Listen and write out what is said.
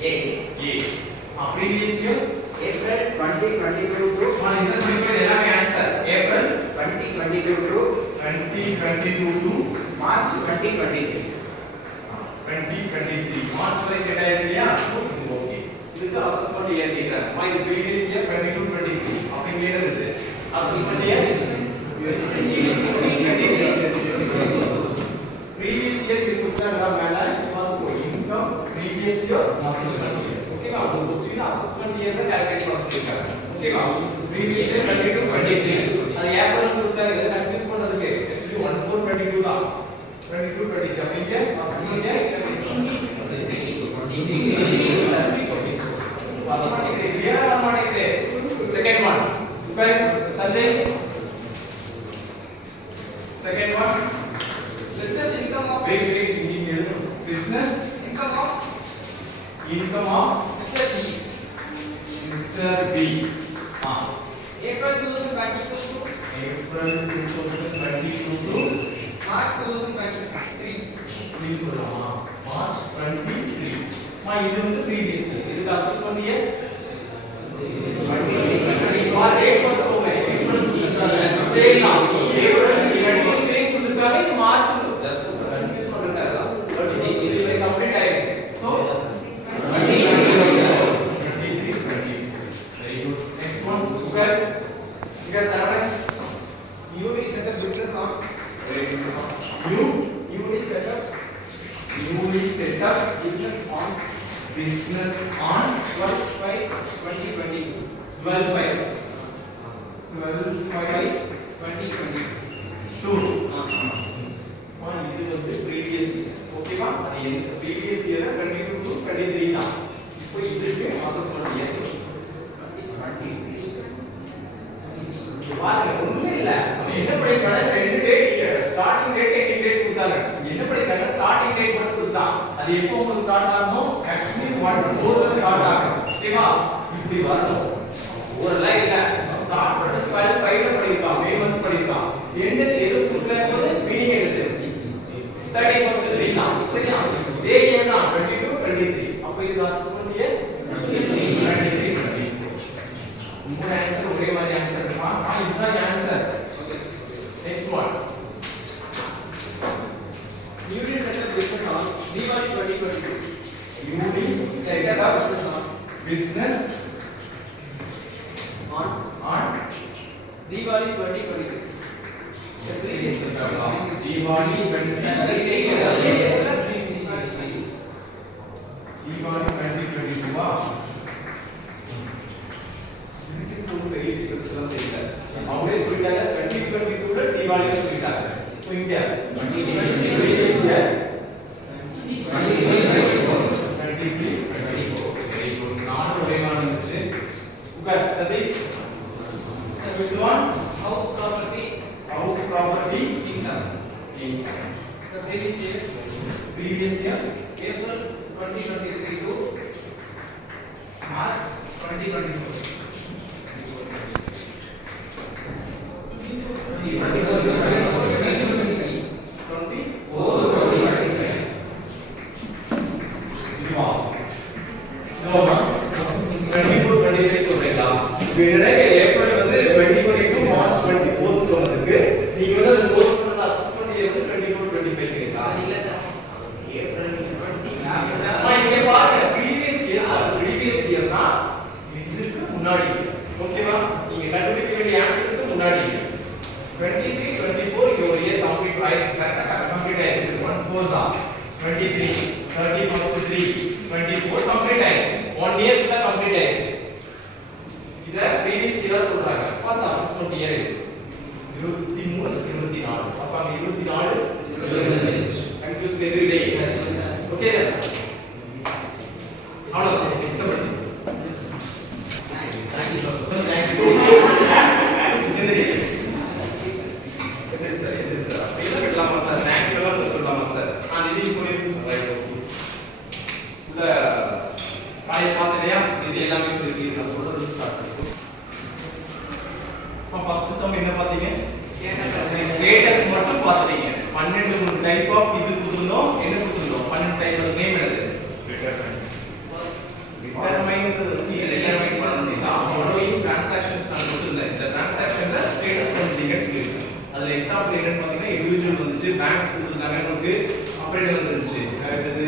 A. Previous year April 2022 to answer எல்லாமே answer April 2022 to March 2023 March வரை கேட்டாங்க இல்லையா ஓகே இதுக்கு அசஸ்மென்ட் இயர் கேக்குறாங்க இது previous year 22 23 அப்ப இங்க என்னது அசஸ்மென்ட் இயர் previous year க்கு கொடுத்தாங்க மேல பாத்துக்கோ income previous year assessment year ஓகேவா ஒரு क्वेश्चन அசஸ்மென்ட் இயர் தான் கால்குலேட் பண்ண சொல்லிருக்காங்க ஓகேவா previous year 22 23 அது ஏப்ரல் கொடுத்தாங்க இத கன்ஃபியூஸ் பண்ணதுக்கு एक्चुअली 14 22 தான் 22 23 அப்ப இங்க assessment year second one okay Sanjay second one business income of business income of Mr. B April 2022 to March 2023 please சொல்லலாமா March 23 இது வந்து previous year இதுக்கு அசஸ்மென்ட் இயர் 2023 டேட் போட்டுக்கோங்க ஏப்ரல் சேம் தான் ஏப்ரல் 23 கொடுத்தாலே மார்ச் ஜஸ்ட் கன்ஃபியூஸ் பண்றதுக்காக தான் 31 இதுல கம்ப்ளீட் ஆயிருக்கு so 23 very good next one cooker இங்க Saravanan newly set up business on newly set up business on 12/5/2022 12/5/2022 இது வந்து previous year ஓகேவா அது என்ன previous year 22 to 23 தான் இப்போ இதுக்கு அசஸ்மென்ட் இயர் 23 பாருங்க ஒண்ணும் இல்ல என்ன படிக்கறாங்க ரெண்டு date starting date ending date கொடுத்தாங்க என்ன படிக்கறாங்க ஸ்டார்டிங் டேட் மட்டும் கொடுத்தான் அது எப்போ உங்களுக்கு ஸ்டார்ட் ஆகும் एक्चुअली 1 4 ல ஸ்டார்ட் ஆகும் ஓகேவா இப்படி வரணும் ஒரு லைன் இல்ல ஸ்டார்ட் பண்ணி 12 5 ல படிக்கலாம் மே மந்த் படிக்கலாம் எண்ட் எது கொடுக்கறது மீனிங் எடுத்து 31st ரீலாம் சரியா டே என்ன 22 23 அப்ப இது அசஸ்மென்ட் இயர் 23 24 மூணு ஆன்சர் ஒரே மாதிரி ஆன்சர் இருக்குமா இதுதான் answer next one newly set up business on Diwali 2022 newly set up business on Diwali 2022 previous Diwali 2022 வா இதுக்கு ஒரு பெரிய டிஃபரன்ஸ் எல்லாம் தெரியல அவரே சொல்லிட்டாங்க 2022 ல தீபாவளி சொல்லிட்டாங்க சோ இங்க 2022 previous year 23 24 வெரி குட் நாலு ஒரே மாதிரி இருந்துச்சு okay Satish which one house property income the previous year April 2023 to March 2024 April வந்து 24 to மார்ச் 24 சொன்னதுக்கு நீங்க வந்து அந்த கோர்ஸ் பண்ண அசஸ்மென்ட் இயர் வந்து 24 25 கேட்டா இல்ல சார் ஏப்ரல் 20 இங்க பாருங்க previous இயர்னா இதுக்கு முன்னாடி ஓகேவா நீங்க கண்டுபிடிக்க வேண்டிய ஆன்சருக்கு முன்னாடி 23 24 இங்க ஒரு இயர் கம்ப்ளீட் ஆயிடுச்சு கரெக்ட்டா கம்ப்ளீட் ஆயிடுச்சு 14 தான் 23 31st 3 24 கம்ப்ளீட் ஆயிடுச்சு 1 இயர் கிட்ட கம்ப்ளீட் ஆயிடுச்சு இத previous year சொல்றாங்க பாத்து அசஸ்மென்ட் இயர் 23 24 அப்ப 24 25 கன்ஃபியூஸ் எவ்ரி டே ஓகே அவ்வளவுதான் எக்ஸாம்பிள் थैंक यू சார் என்ன கட்டலாமா சார் தேங்க் யூ னு சொல்லலாமா சார் நான் நிதி சொல்லி ரைட் ஓகே உள்ள காலை பாத்தலையா நிதி எல்லாமே சொல்லி நான் சொல்றது ஸ்டார்ட் பண்ணிட்டோம் ஃபர்ஸ்ட் சம் என்ன பாத்தீங்க ஸ்டேட்டஸ் மட்டும் பாத்தீங்க 12 டைப் ஆஃப் இது கொடுத்துறோம் என்ன கொடுத்துறோம் 12 டைப் ஆஃப் நேம் என்னது டிட்டர்மைன்றது வந்து டிட்டர்மைன் பண்ணணும் ஃபாலோயிங் டிரான்சாக்ஷன்ஸ் நான் கொடுத்திருந்தேன் இந்த டிரான்சாக்ஷன்ல ஸ்டேட்டஸ் கம்ப்ளீட்டட் சொல்லிருக்கேன் அதுல எக்ஸாம்பிள் என்னன்னு பாத்தீங்கன்னா இண்டிவிஜுவல் வந்துச்சு பேங்க்ஸ் கொடுத்திருந்தாங்க உங்களுக்கு ஆபரேட்டர் வந்துருச்சு அடுத்து